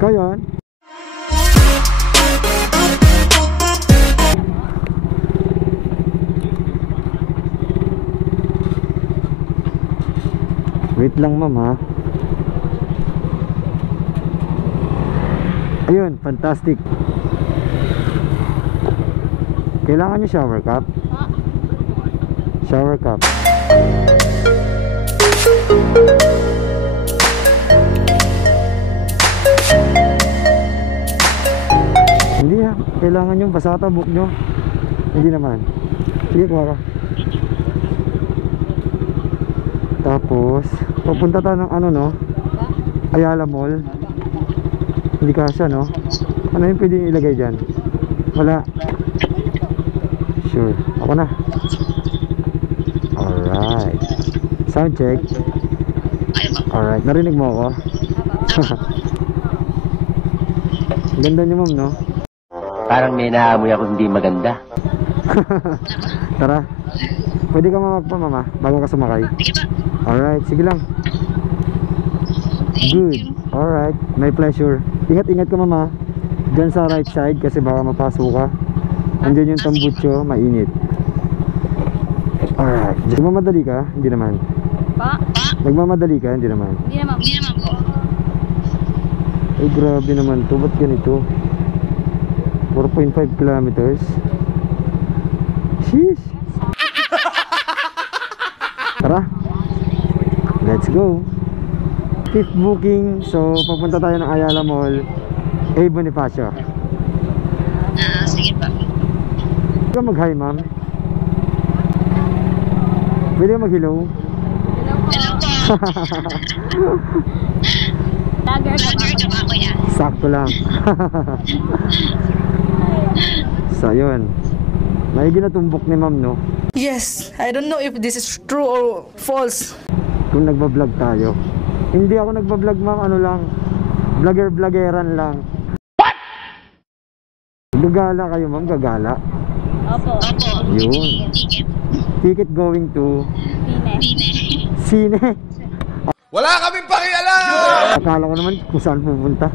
Ikaw yun? Wait lang ma'am ha. Ayun, fantastic. Kailangan nyo shower cup? Shower cup. Hindi ha, kailangan nyo basa tabok nyo. Hindi naman. Sige, kuha ka. Tapos papunta tayo ng ano no, Ayala Mall. Hindi kasya no. Ano yung pwedeng ilagay dyan? Wala. Sure, ako na. Alright. Sound check. Alright, narinig mo ako? Ganda niyo ma'am no? Parang may naamoy ako hindi maganda. Tara. Pwede ka mamagpa mama bago ka sumakay? Alright, sige lang. Good. Alright, my pleasure. Ingat-ingat ka mama. Diyan sa right side kasi baka mapasok ka. Andiyan yung tambutso, mainit. Alright. Nagmamadali ka? Hindi naman. Pa? Nagmamadali ka? Hindi naman. Hindi naman po. Ay grabe naman to. Ba't ganito? 4.5 kilometers. Sheesh. Tara. Let's go. 5th booking. So papunta tayo ng Ayala Mall, A. Bonifacio. Sige pa. Pwede ka mag-hi ma'am? Pwede ka mag-hello? Hello po. Lager ka ba ako yan? Sakto lang. So yun, may ginatumbok ni ma'am no? Yes, I don't know if this is true or false. Kung nagbablog tayo. Hindi ako nagbablog ma'am, ano lang, vlogger-vloggeran lang. What? Gagala kayo ma'am, gagala. Opo. Yun. Ticket going to Sine. Wala kaming pakialam! Akala ko naman kung saan pupunta.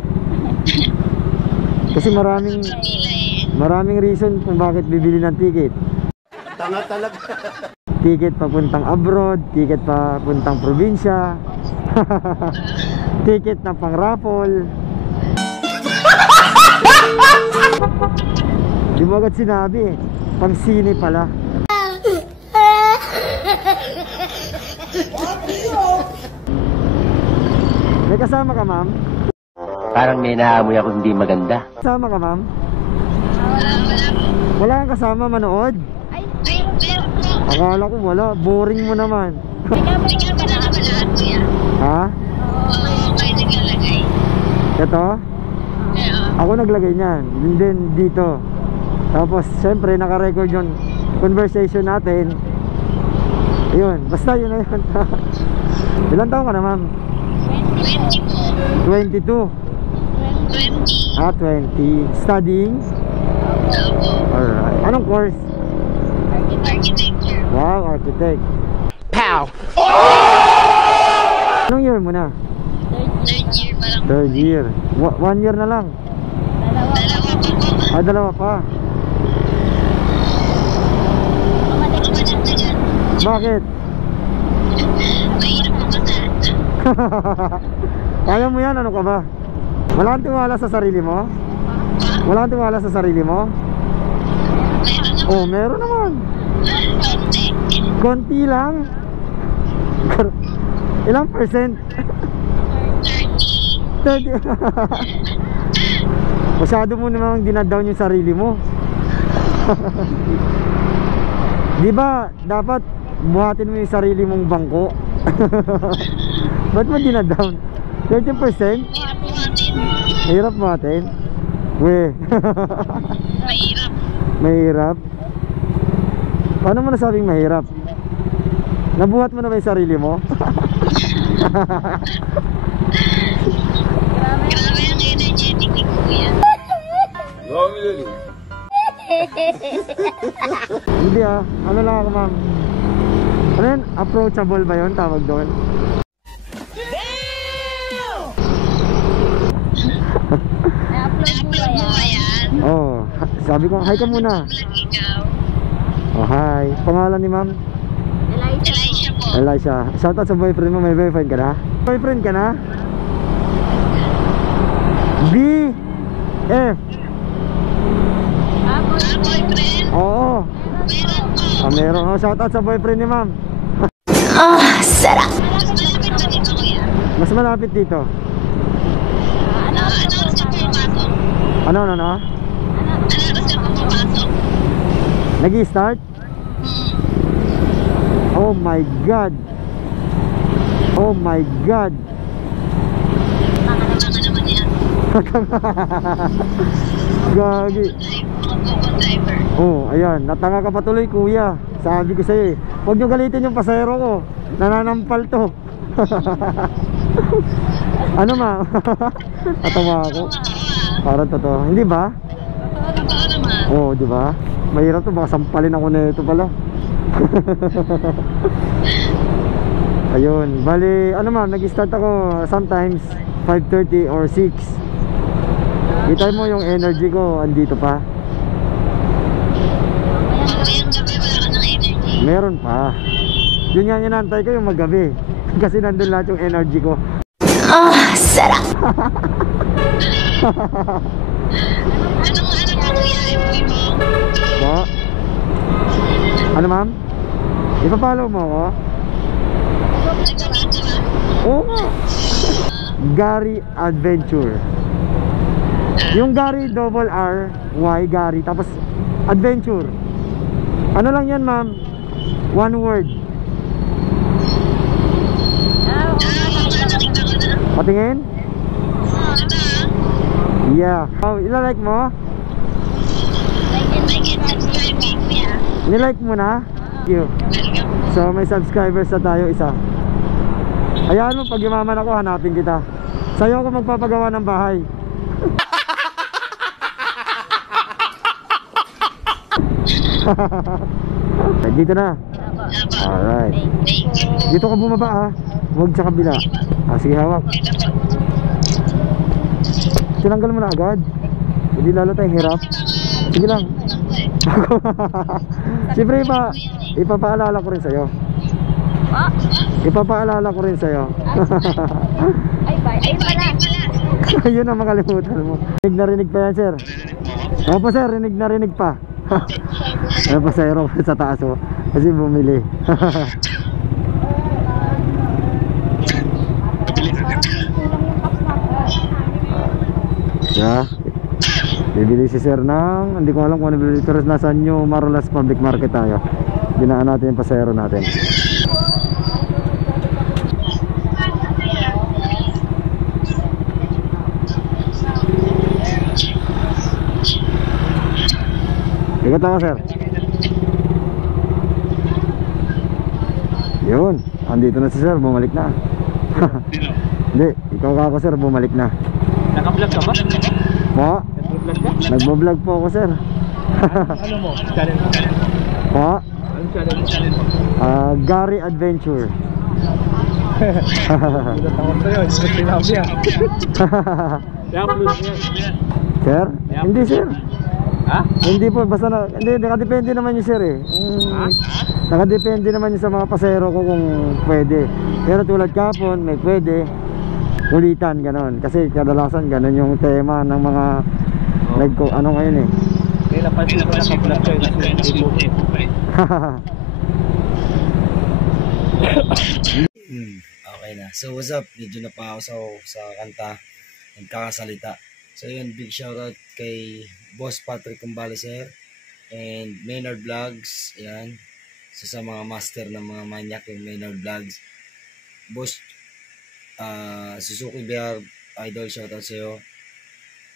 Kasi maraming reason kung bakit bibili ng ticket. Tanga talaga. Ticket papuntang abroad, ticket papuntang probinsya, ticket na pang raffle. Di mo agad sinabi, pang sine pala. May kasama ka ma'am? Parang may naamoy ako hindi maganda. Kasama ka ma'am? Wala kang kasama manood? Meron po. Akala ko wala, boring mo naman. Ikaw ba nakabalahan ko yan? Ha? Oo, kayo naglalagay. Ito? Ako naglagay niyan, din dito. Tapos syempre naka-record yung conversation natin. Ayun, basta yun na yun. Ilan taon ka na ma'am? 20 po. 22. 20. Ah, 20. Studying? Opo. Alright. Anong course? Architecture. Wow, architect. Pow! Anong year mo na? Third year pa lang. Third year. 1 year na lang. Dalawa pa po. Ah, dalawa pa. Mamadali na dyan. Bakit? Mahirap po kasi. Kaya mo yan, ano ka ba? Wala kang tiwala sa sarili mo? Wala kang tiwala sa sarili mo? Meron Oh, meron naman. konti. Konti lang. Ilang percent? 30. 30. Masyado mo namang dinadown yung sarili mo. Di ba dapat buhatin mo yung sarili mong bangko? Ba't mo dinadown? 30%? Mahirap buhatin? Weh. Mahirap. Mahirap? Paano mo nasabing mahirap? Nabuhat mo na ba yung sarili mo? Grabe ang energetic ni Kuya. Hindi ah, ano lang ako ma'am. Ano yun? Approachable ba yun? Tawag doon? Sabi ko, hi ka muna. Vlog ikaw. Oh, hi. Pangalan ni ma'am? Elisha po. Elisha. Shoutout sa boyfriend mo. May boyfriend ka na? Boyfriend ka na? BF. Boyfriend? Oo. Meron po. Meron. Oh, shoutout sa boyfriend ni ma'am. Mas malapit na dito kuya. Mas malapit dito. Ano oras ka pumapasok? Ano? Ano oras ka pumapasok? Nag-i-start? Oh my God. Oh my God. Baka naman yan. Gagi. Google driver. Oh, ayan. Natanga ka patuloy, kuya. Sabi ko sa'yo eh. Huwag niyo galitin yung pasahero ko. Nananampal to. Ano ma? Natawa ako. Parang totoo. Hindi ba? Totoo naman. Oo, di ba? Mahirap to. Baka sampalin ako na ito pala. Ayun. Bali, ano ma'am, nag-start ako sometimes 5:30 or 6. Kita mo yung energy ko, andito pa. Ngayong gabi wala ka ng energy. Meron pa. Yun nga inantay ko yung maggabi. Kasi nandun lahat yung energy ko. Anong po kuya? FB mo? Po? Ano ma'am? Ipapollow mo ako? Nagkamit ka ba? Oo nga. Gary Adventure. Yung Gary double R Y Gary tapos Adventure. Ano lang yan ma'am? One word. Nakita ko na. Patingin? Ito Yeah. Oh, ilalike mo? Like and subscribe me kuya. Nilike mo na? Thank you. Welcome. So may subscribers na tayo isa. Hayaan mo pag yumaman ako hanapin kita. Sa'yo ako magpapagawa ng bahay. Dito na. Alright. Thank you. Dito ka bumaba ha. Huwag sa kabila. Sige hawak. Ito po. Tinanggal mo na agad. Hindi lalo tayong hirap. Sige lang. Siyempre ipapaalala ko rin sa'yo. Ipapaalala ko rin sa'yo. Ay pala. Yun ang makalimutan mo. Rinig na rinig pa yan sir. Opo sir, rinig na rinig pa. Ano pa sir sa taas mo. Kasi bumili. Yeah. Bibili si sir ng, hindi ko alam kung ano bibili, pero nasa New Marolas Public Market tayo. Dinaan natin yung pasahero natin. Ikot ako sir. Yun, andito na si sir, bumalik na. Hindi, ikaw ako sir, bumalik na. Naka-vlog ka ba? Po? Nag-vlog ka? Nagbo-vlog po ako sir. Ano mo? Channel mo? Po? Anong channel mo? Gary Adventure. Gulat ako sa'yo, hindi ko sinabi yan. I-upload mo yan. Sir? Hindi sir. Ha? Hindi po, basta hindi, nakadepende naman yun sir eh. Nakadepende naman yun sa mga pasahero ko kung pwede. Pero tulad kapon, may pwede. Ulitan, ganon. Kasi kadalasan ganon yung tema ng mga ano ngayon eh. Kaya napansin ko naka-vlog kayo kasi hindi mo. Okay na. So what's up? Medyo napausaw sa kanta. Nagkakasalita. So yun, big shoutout kay Boss Patrick Kumbaliser and Maynard Vlogs. Yan. So sa mga master ng mga manyak yung Maynard Vlogs. Boss Suzuki BR Idol, shoutout sa'yo.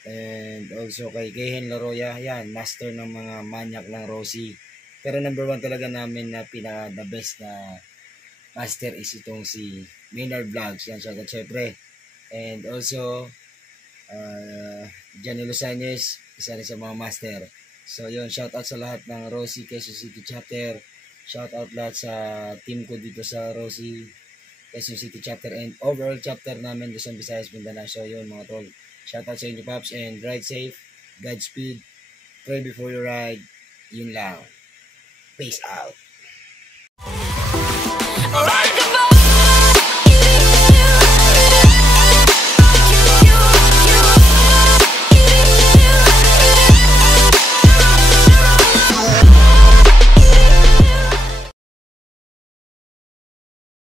And also kay Kehen Laroya. Yan, master ng mga manyak ng Rosie. Pero number 1 talaga namin na pinaka the best na master is itong si Maynard Vlogs. Yan, shoutout syempre. And also Johnny Lusanes, isa rin sa mga master. So yun, shoutout sa lahat ng Rosie Quezon City chapter. Shoutout lahat sa team ko dito sa Rosie Quezon City chapter and overall chapter namin Luzon, Visayas, Mindanao. So yun mga tol, shoutout sa inyo paps and ride safe, Godspeed, pray before you ride. Yun lang. Peace out. Alright.